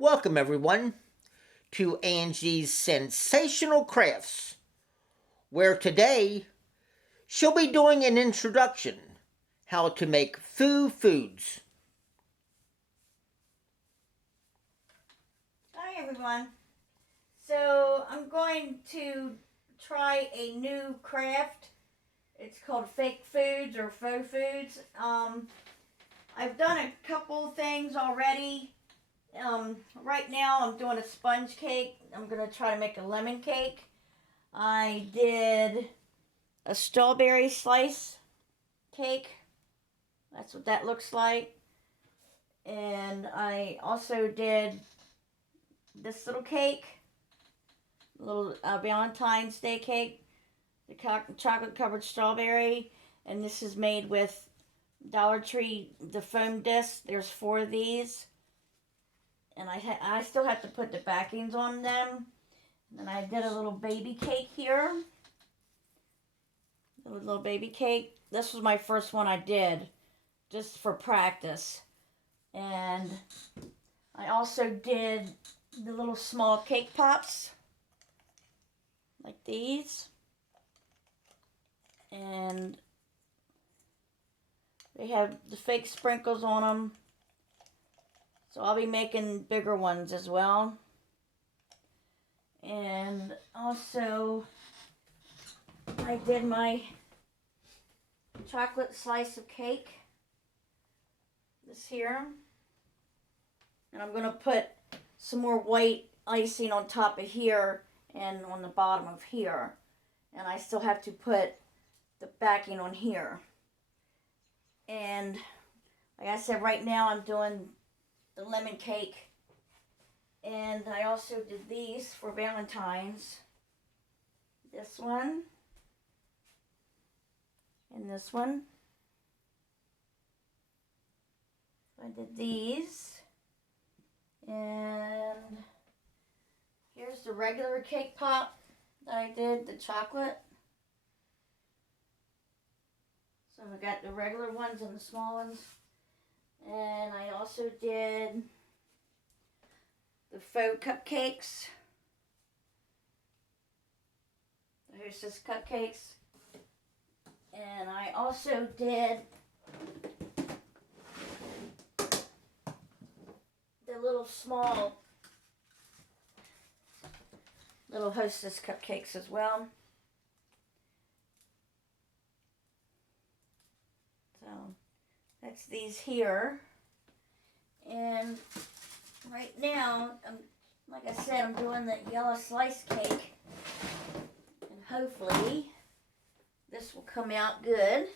Welcome, everyone, to Angie's Sensational Crafts, where today she'll be doing an introduction how to make foods. Hi everyone. So I'm going to try a new craft. It's called fake foods or faux foods. I've done a couple things already. Right now I'm doing a sponge cake. I'm going to try to make a lemon cake. I did a strawberry slice cake. That's what that looks like. And I also did this little cake, little Valentine's Day cake, the chocolate covered strawberry, and this is made with Dollar Tree, the foam disc. There's 4 of these, and I still have to put the backings on them. And I did a little baby cake here, a little baby cake. This was my first one I did, just for practice. And I also did the little small cake pops, like these. And they have the fake sprinkles on them. So I'll be making bigger ones as well. And also, I did my chocolate slice of cake. This here. And I'm going to put some more white icing on top of here and on the bottom of here. And I still have to put the backing on here. And like I said, right now I'm doing the lemon cake. And I also did these for Valentine's. This one. And this one. I did these. And here's the regular cake pop that I did, the chocolate. So I got the regular ones and the small ones. And I also did the faux cupcakes. Here's just cupcakes. And I also did the little small little Hostess cupcakes as well. So that's these here. And right now, like I said, I'm doing the yellow slice cake. And hopefully this will come out good.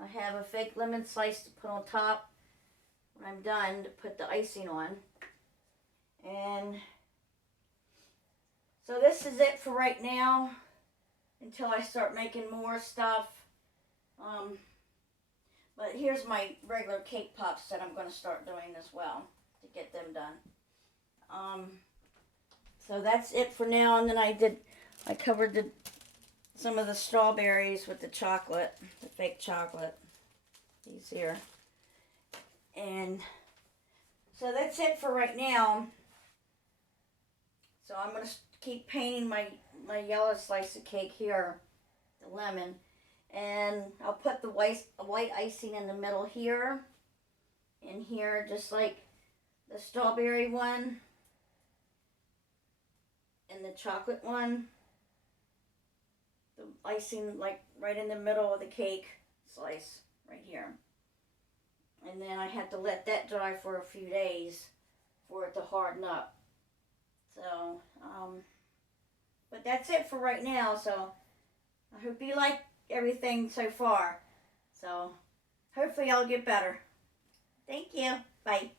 I have a fake lemon slice to put on top when I'm done to put the icing on. And so this is it for right now until I start making more stuff. But here's my regular cake pops that I'm going to start doing as well to get them done. So that's it for now. And then I covered some of the strawberries with the chocolate, the fake chocolate. These here. And so that's it for right now. So I'm going to keep painting my yellow slice of cake here, the lemon. And I'll put the white icing in the middle here and here, just like the strawberry one and the chocolate one. The icing like right in the middle of the cake slice right here. And then I had to let that dry for a few days for it to harden up. So, but that's it for right now. So I hope you like everything so far. So hopefully I'll get better. Thank you. Bye.